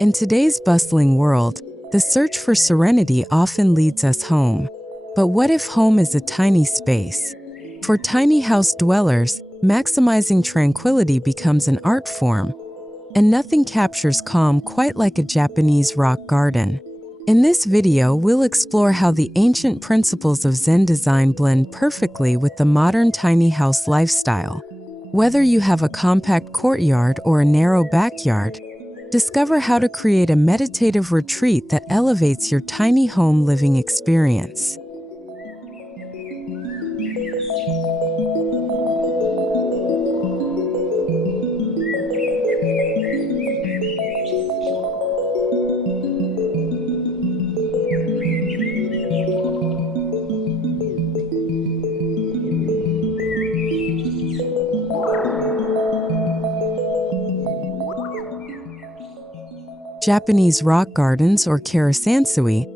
In today's bustling world, the search for serenity often leads us home. But what if home is a tiny space? For tiny house dwellers, maximizing tranquility becomes an art form, and nothing captures calm quite like a Japanese rock garden. In this video, we'll explore how the ancient principles of Zen design blend perfectly with the modern tiny house lifestyle. Whether you have a compact courtyard or a narrow backyard, discover how to create a meditative retreat that elevates your tiny home living experience. Japanese rock gardens, or karesansui,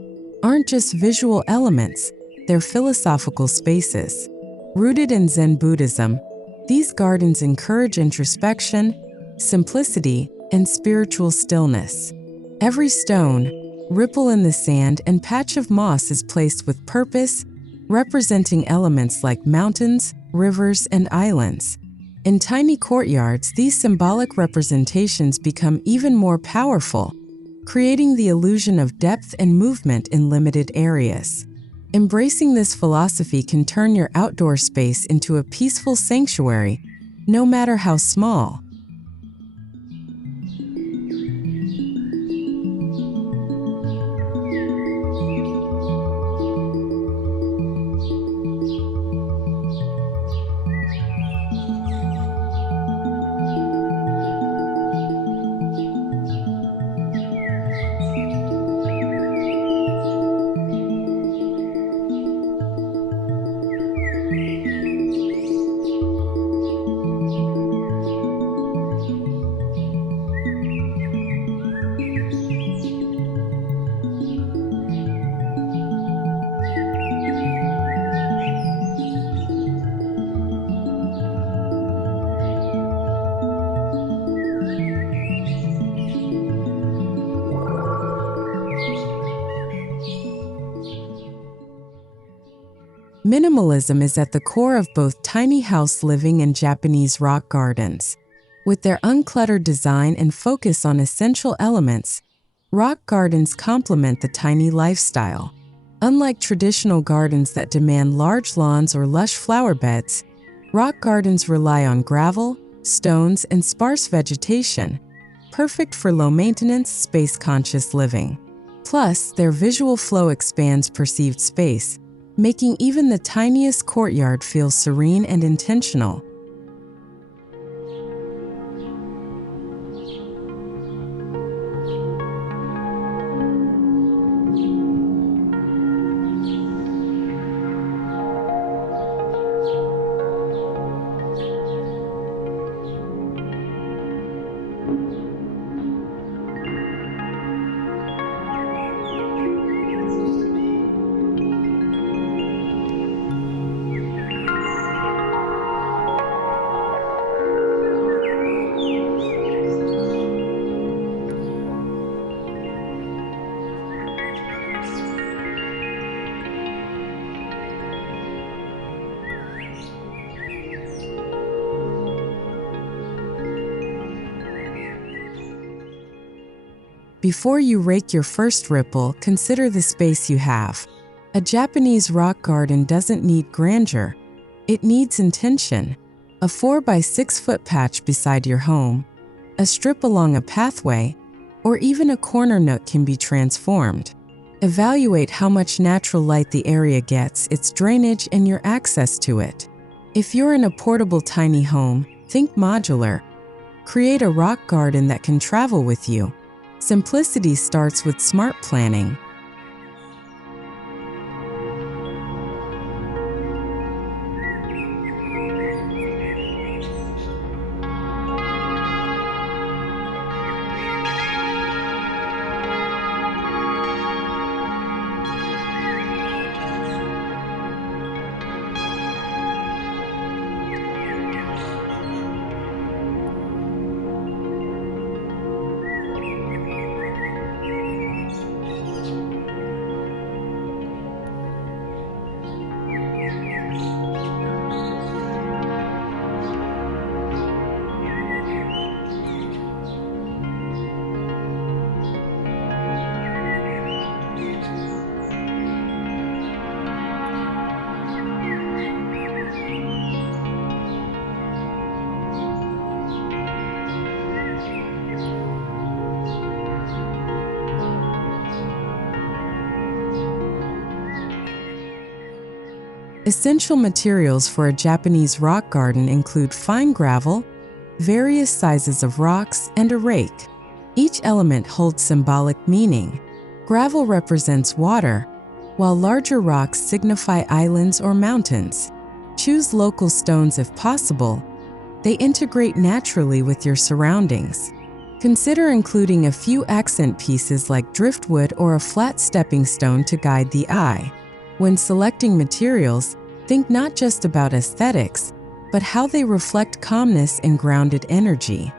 aren't just visual elements, they're philosophical spaces. Rooted in Zen Buddhism, these gardens encourage introspection, simplicity, and spiritual stillness. Every stone, ripple in the sand, and patch of moss is placed with purpose, representing elements like mountains, rivers, and islands. In tiny courtyards, these symbolic representations become even more powerful, creating the illusion of depth and movement in limited areas. Embracing this philosophy can turn your outdoor space into a peaceful sanctuary, no matter how small. Minimalism is at the core of both tiny house living and Japanese rock gardens. With their uncluttered design and focus on essential elements, rock gardens complement the tiny lifestyle. Unlike traditional gardens that demand large lawns or lush flower beds, rock gardens rely on gravel, stones, and sparse vegetation, perfect for low-maintenance, space-conscious living. Plus, their visual flow expands perceived space, making even the tiniest courtyard feel serene and intentional. Before you rake your first ripple, consider the space you have. A Japanese rock garden doesn't need grandeur. It needs intention. A 4 by 6 foot patch beside your home, a strip along a pathway, or even a corner nook can be transformed. Evaluate how much natural light the area gets, its drainage, and your access to it. If you're in a portable tiny home, think modular. Create a rock garden that can travel with you. Simplicity starts with smart planning. Essential materials for a Japanese rock garden include fine gravel, various sizes of rocks, and a rake. Each element holds symbolic meaning. Gravel represents water, while larger rocks signify islands or mountains. Choose local stones if possible. They integrate naturally with your surroundings. Consider including a few accent pieces like driftwood or a flat stepping stone to guide the eye. When selecting materials, think not just about aesthetics, but how they reflect calmness and grounded energy.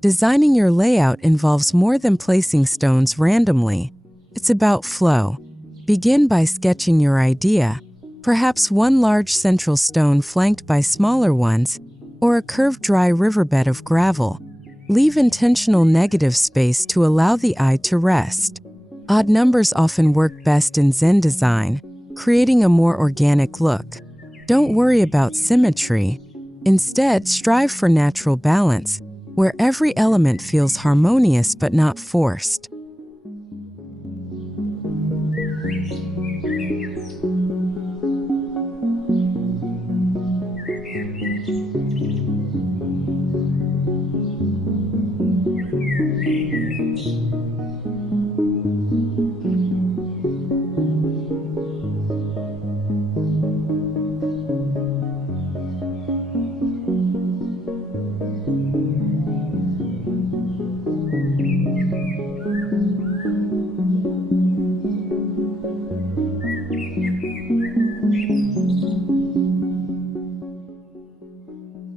Designing your layout involves more than placing stones randomly. It's about flow. Begin by sketching your idea, perhaps one large central stone flanked by smaller ones, or a curved dry riverbed of gravel. Leave intentional negative space to allow the eye to rest. Odd numbers often work best in Zen design, creating a more organic look. Don't worry about symmetry. Instead, strive for natural balance, where every element feels harmonious but not forced.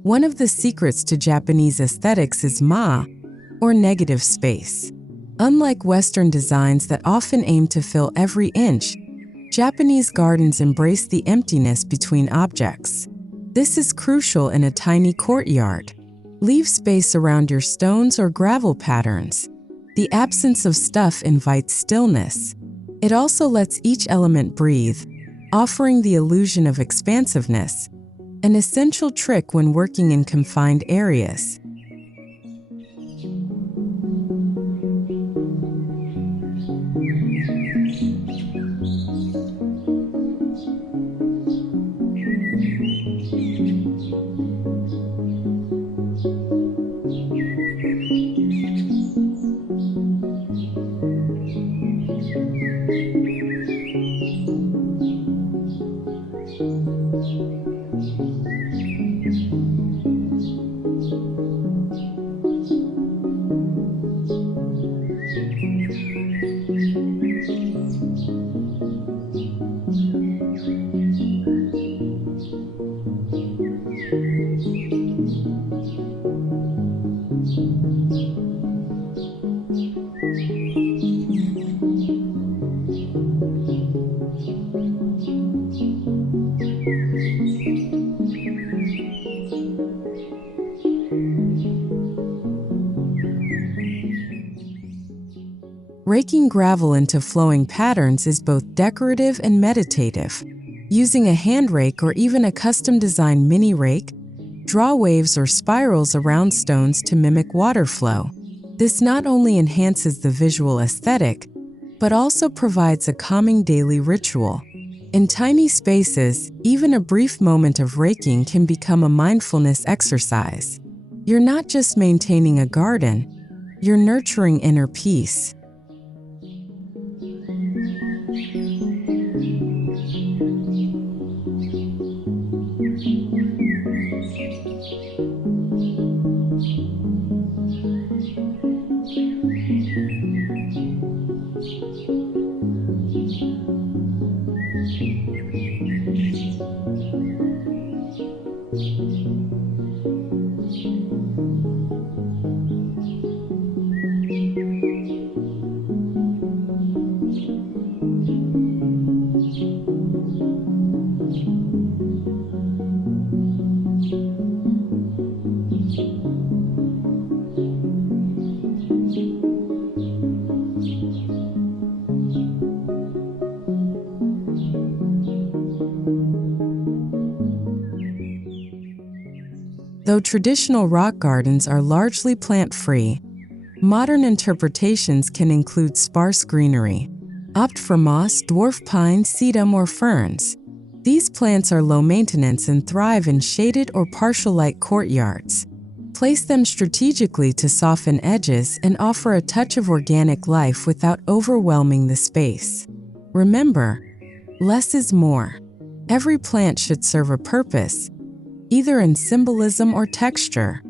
One of the secrets to Japanese aesthetics is or negative space. Unlike Western designs that often aim to fill every inch, Japanese gardens embrace the emptiness between objects. This is crucial in a tiny courtyard. Leave space around your stones or gravel patterns. The absence of stuff invites stillness. It also lets each element breathe, offering the illusion of expansiveness, an essential trick when working in confined areas. Raking gravel into flowing patterns is both decorative and meditative. Using a hand rake or even a custom-designed mini rake, draw waves or spirals around stones to mimic water flow. This not only enhances the visual aesthetic, but also provides a calming daily ritual. In tiny spaces, even a brief moment of raking can become a mindfulness exercise. You're not just maintaining a garden, you're nurturing inner peace. Though traditional rock gardens are largely plant-free, modern interpretations can include sparse greenery. Opt for moss, dwarf pine, sedum, or ferns. These plants are low maintenance and thrive in shaded or partial light courtyards. Place them strategically to soften edges and offer a touch of organic life without overwhelming the space. Remember, less is more. Every plant should serve a purpose, either in symbolism or texture.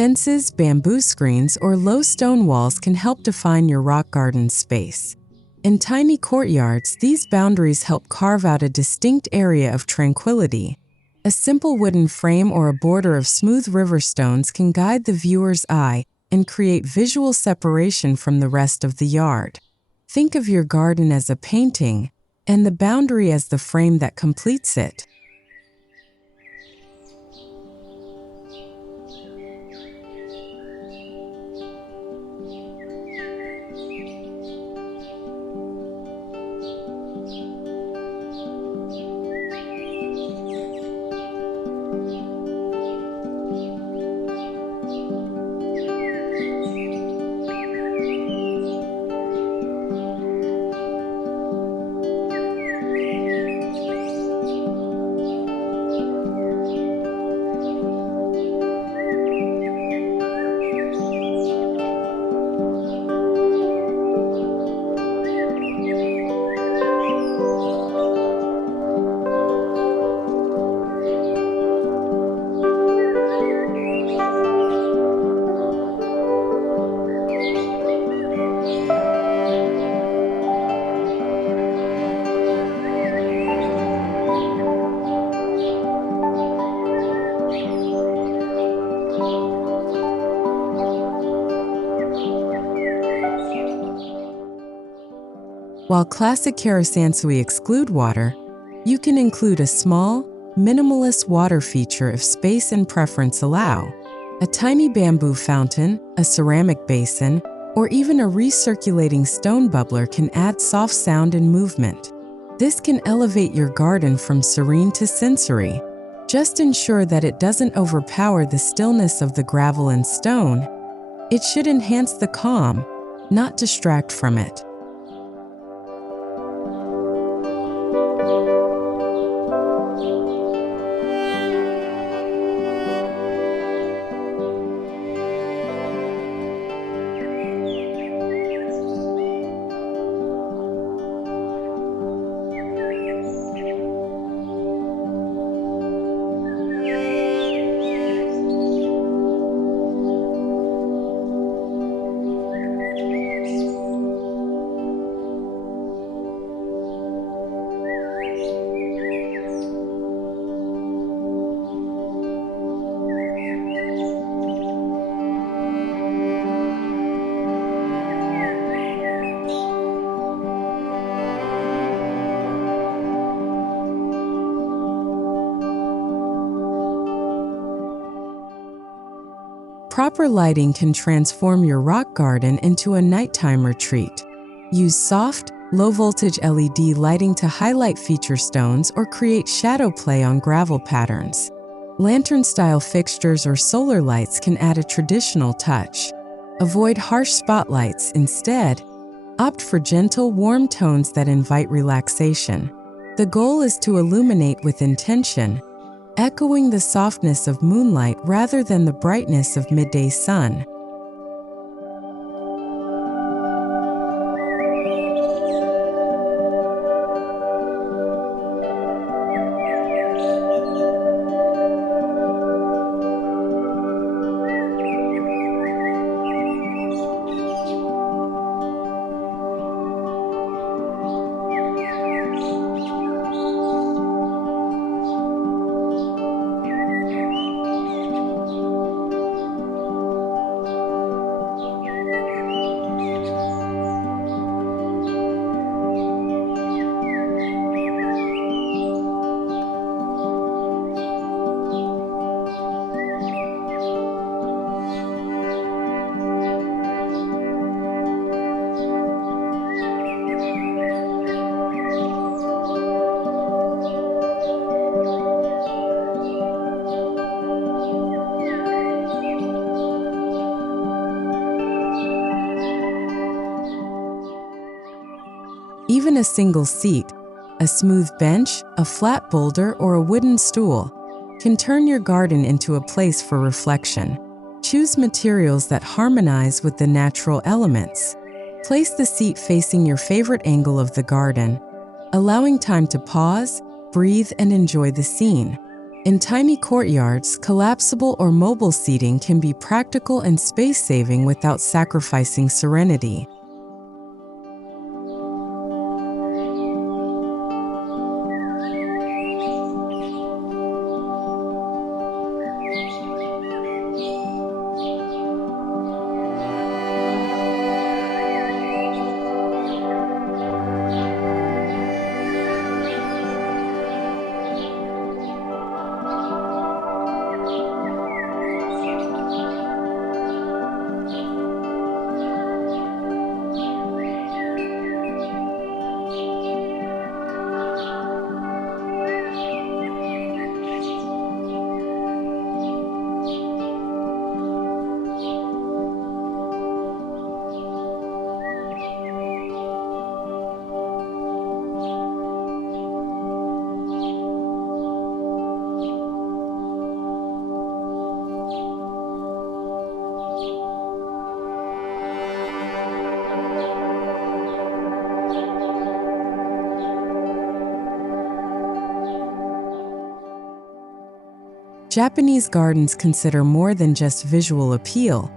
Fences, bamboo screens, or low stone walls can help define your rock garden space. In tiny courtyards, these boundaries help carve out a distinct area of tranquility. A simple wooden frame or a border of smooth river stones can guide the viewer's eye and create visual separation from the rest of the yard. Think of your garden as a painting, and the boundary as the frame that completes it. While classic karesansui exclude water, you can include a small, minimalist water feature if space and preference allow. A tiny bamboo fountain, a ceramic basin, or even a recirculating stone bubbler can add soft sound and movement. This can elevate your garden from serene to sensory. Just ensure that it doesn't overpower the stillness of the gravel and stone. It should enhance the calm, not distract from it. Proper lighting can transform your rock garden into a nighttime retreat. Use soft, low-voltage LED lighting to highlight feature stones or create shadow play on gravel patterns. Lantern-style fixtures or solar lights can add a traditional touch. Avoid harsh spotlights. Instead, opt for gentle, warm tones that invite relaxation. The goal is to illuminate with intention, echoing the softness of moonlight rather than the brightness of midday sun. Even a single seat, a smooth bench, a flat boulder, or a wooden stool can turn your garden into a place for reflection. Choose materials that harmonize with the natural elements. Place the seat facing your favorite angle of the garden, allowing time to pause, breathe, and enjoy the scene. In tiny courtyards, collapsible or mobile seating can be practical and space-saving without sacrificing serenity. Japanese gardens consider more than just visual appeal.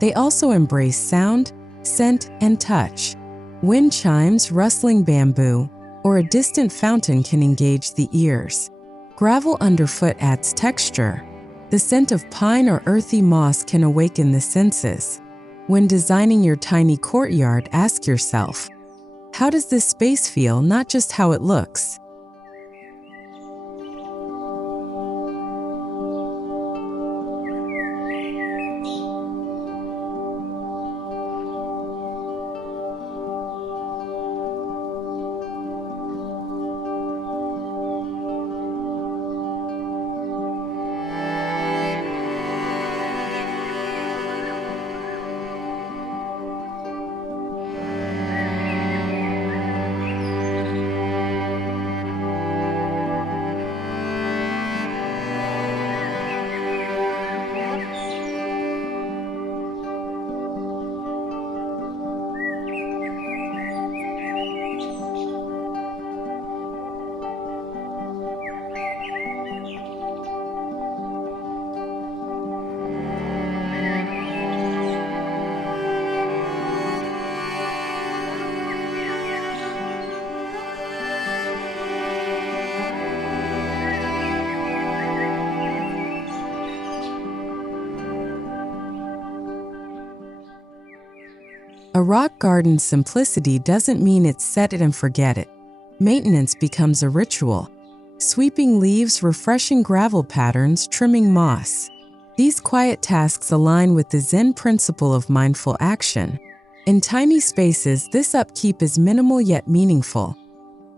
They also embrace sound, scent, and touch. Wind chimes, rustling bamboo, or a distant fountain can engage the ears. Gravel underfoot adds texture. The scent of pine or earthy moss can awaken the senses. When designing your tiny courtyard, ask yourself, how does this space feel, not just how it looks? A rock garden's simplicity doesn't mean it's set it and forget it. Maintenance becomes a ritual. Sweeping leaves, refreshing gravel patterns, trimming moss. These quiet tasks align with the Zen principle of mindful action. In tiny spaces, this upkeep is minimal yet meaningful.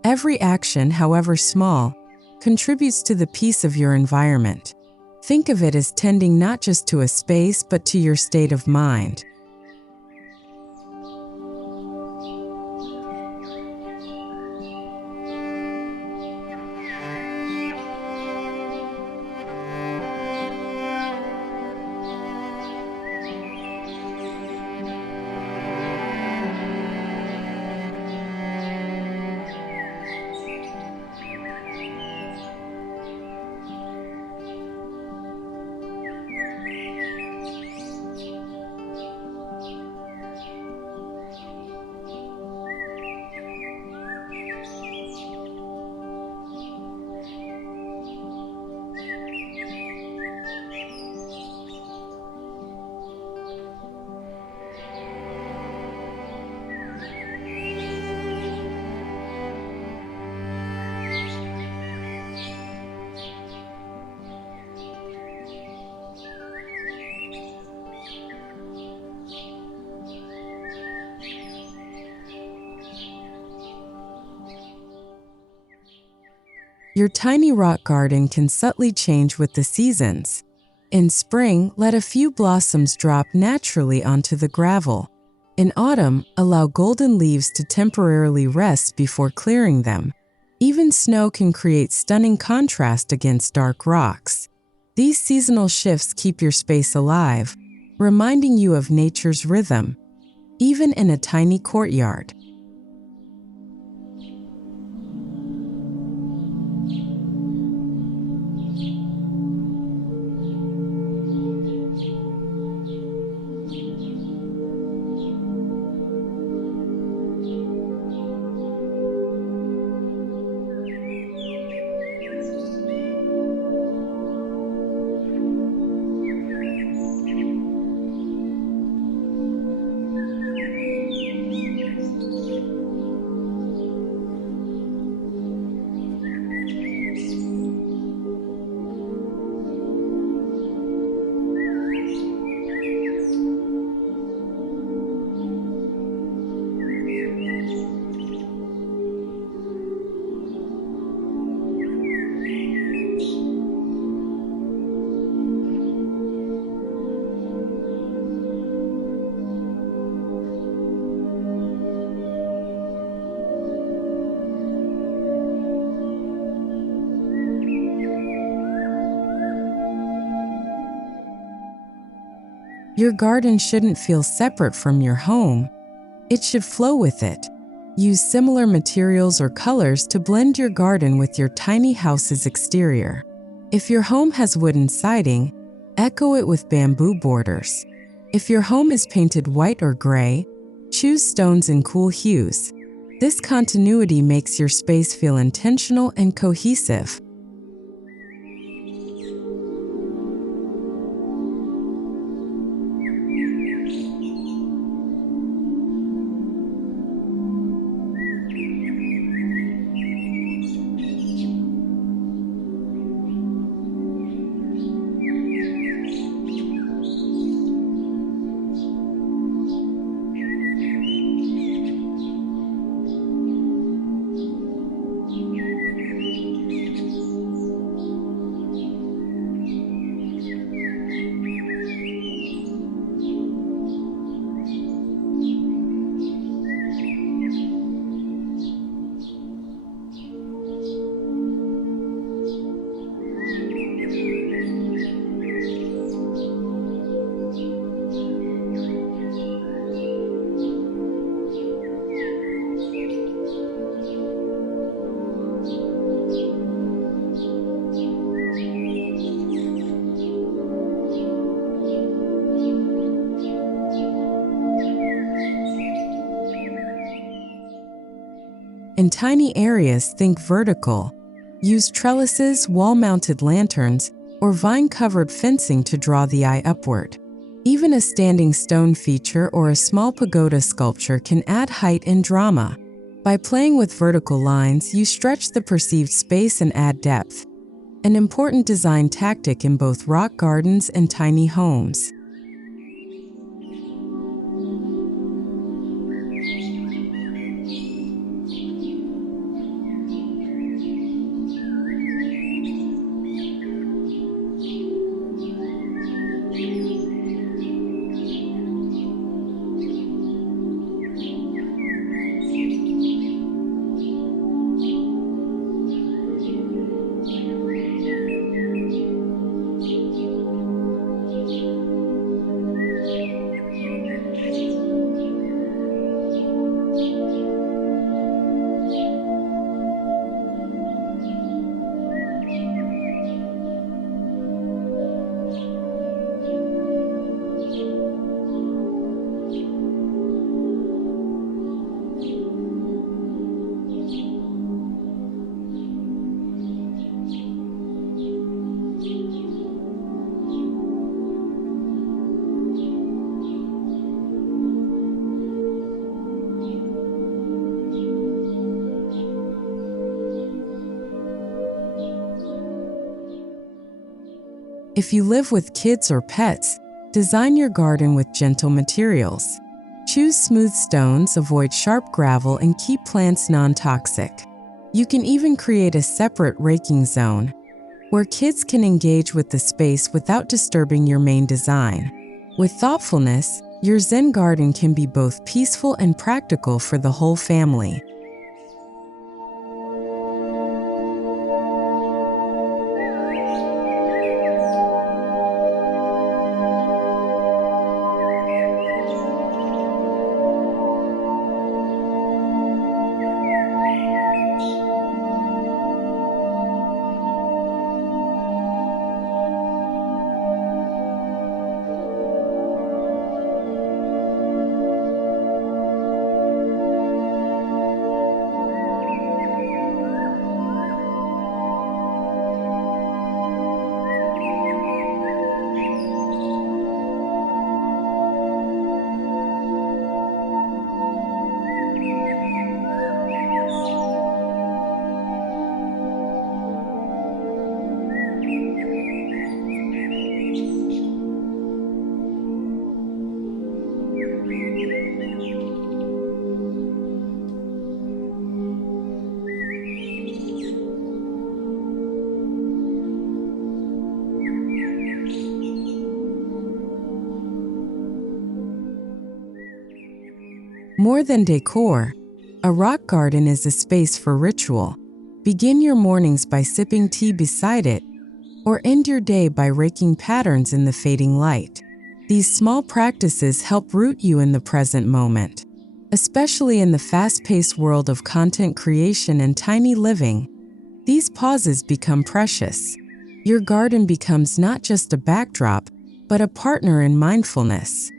Every action, however small, contributes to the peace of your environment. Think of it as tending not just to a space but to your state of mind. Your tiny rock garden can subtly change with the seasons. In spring, let a few blossoms drop naturally onto the gravel. In autumn, allow golden leaves to temporarily rest before clearing them. Even snow can create stunning contrast against dark rocks. These seasonal shifts keep your space alive, reminding you of nature's rhythm, even in a tiny courtyard. Your garden shouldn't feel separate from your home. It should flow with it. Use similar materials or colors to blend your garden with your tiny house's exterior. If your home has wooden siding, echo it with bamboo borders. If your home is painted white or gray, choose stones in cool hues. This continuity makes your space feel intentional and cohesive. In tiny areas, think vertical. Use trellises, wall-mounted lanterns, or vine-covered fencing to draw the eye upward. Even a standing stone feature or a small pagoda sculpture can add height and drama. By playing with vertical lines, you stretch the perceived space and add depth. an important design tactic in both rock gardens and tiny homes. If you live with kids or pets, design your garden with gentle materials. Choose smooth stones, avoid sharp gravel, and keep plants non-toxic. You can even create a separate raking zone, where kids can engage with the space without disturbing your main design. With thoughtfulness, your Zen garden can be both peaceful and practical for the whole family. More than decor, a rock garden is a space for ritual. Begin your mornings by sipping tea beside it, or end your day by raking patterns in the fading light. These small practices help root you in the present moment. Especially in the fast-paced world of content creation and tiny living, these pauses become precious. Your garden becomes not just a backdrop, but a partner in mindfulness.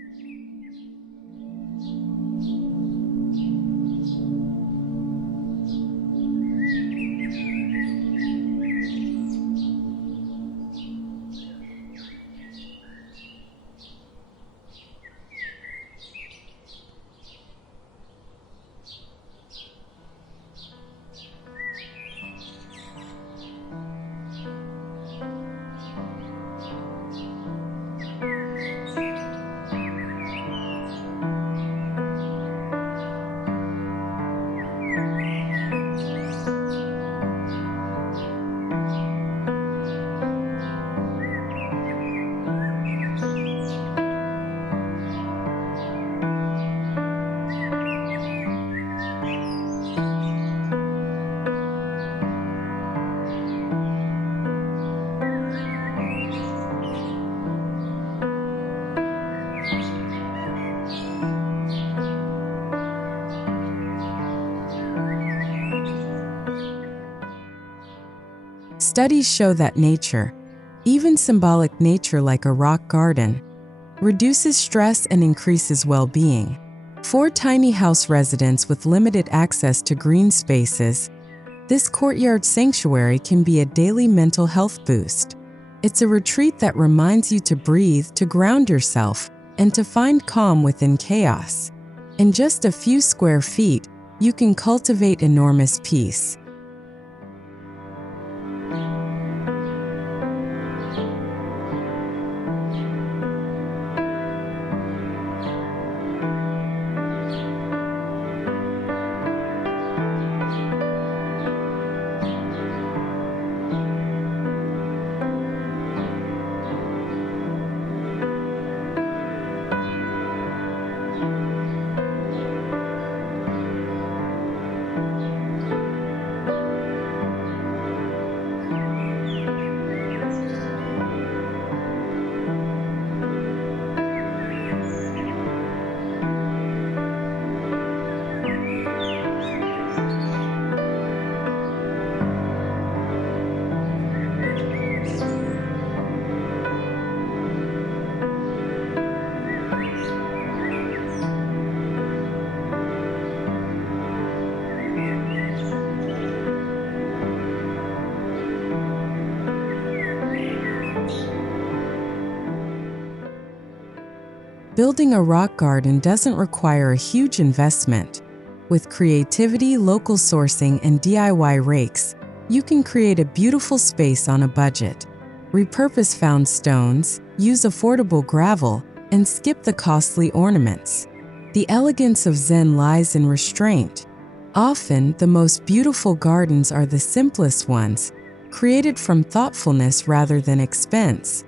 Studies show that nature, even symbolic nature like a rock garden, reduces stress and increases well-being. For tiny house residents with limited access to green spaces, this courtyard sanctuary can be a daily mental health boost. It's a retreat that reminds you to breathe, to ground yourself, and to find calm within chaos. In just a few square feet, you can cultivate enormous peace. Building a rock garden doesn't require a huge investment. With creativity, local sourcing, and DIY rakes, you can create a beautiful space on a budget. Repurpose found stones, use affordable gravel, and skip the costly ornaments. The elegance of Zen lies in restraint. Often, the most beautiful gardens are the simplest ones, created from thoughtfulness rather than expense.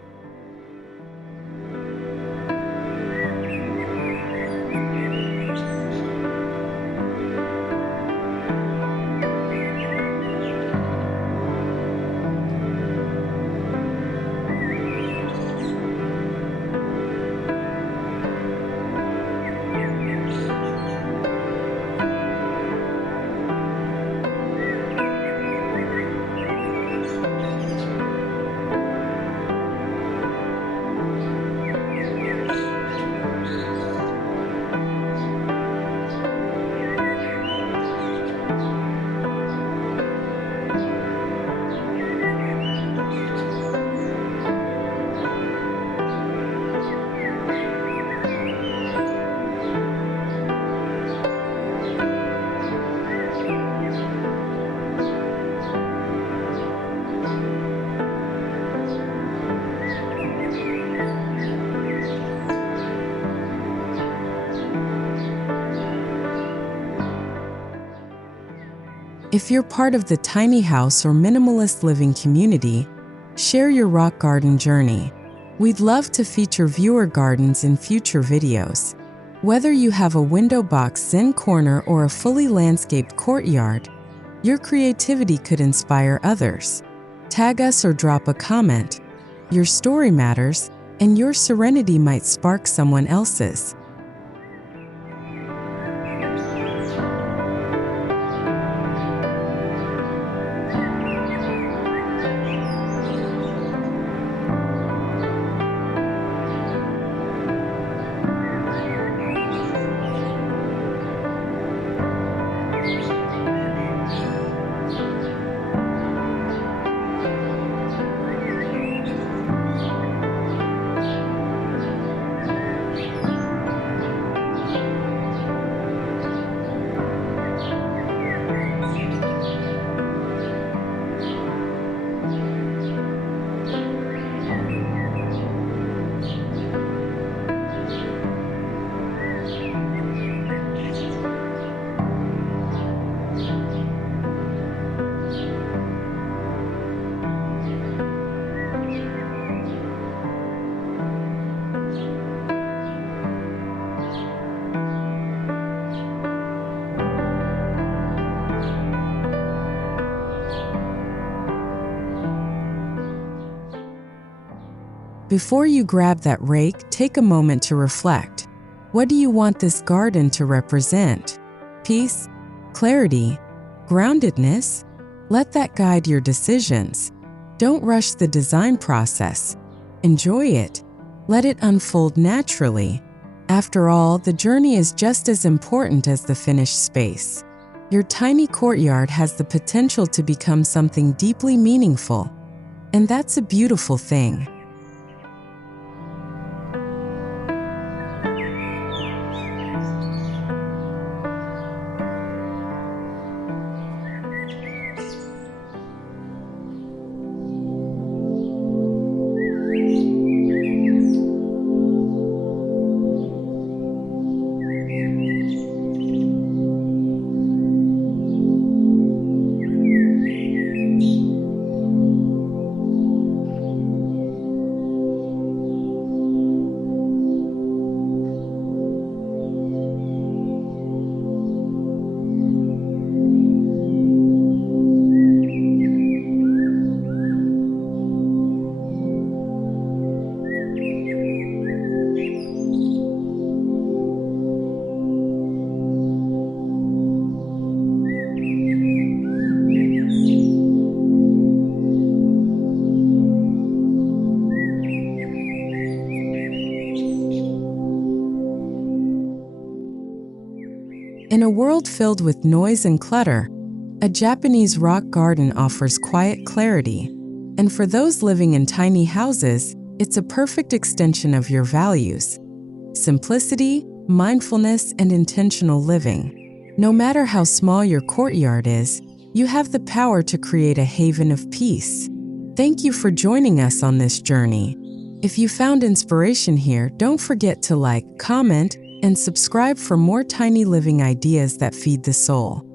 If you're part of the tiny house or minimalist living community, share your rock garden journey. We'd love to feature viewer gardens in future videos. Whether you have a window box Zen corner or a fully landscaped courtyard, your creativity could inspire others. Tag us or drop a comment. Your story matters, and your serenity might spark someone else's. Before you grab that rake, take a moment to reflect. What do you want this garden to represent? Peace? Clarity? Groundedness? Let that guide your decisions. Don't rush the design process. Enjoy it. Let it unfold naturally. After all, the journey is just as important as the finished space. Your tiny courtyard has the potential to become something deeply meaningful, and that's a beautiful thing. In a world filled with noise and clutter, a Japanese rock garden offers quiet clarity. And for those living in tiny houses, it's a perfect extension of your values. simplicity, mindfulness, and intentional living. No matter how small your courtyard is, you have the power to create a haven of peace. Thank you for joining us on this journey. If you found inspiration here, don't forget to like, comment, and subscribe for more tiny living ideas that feed the soul.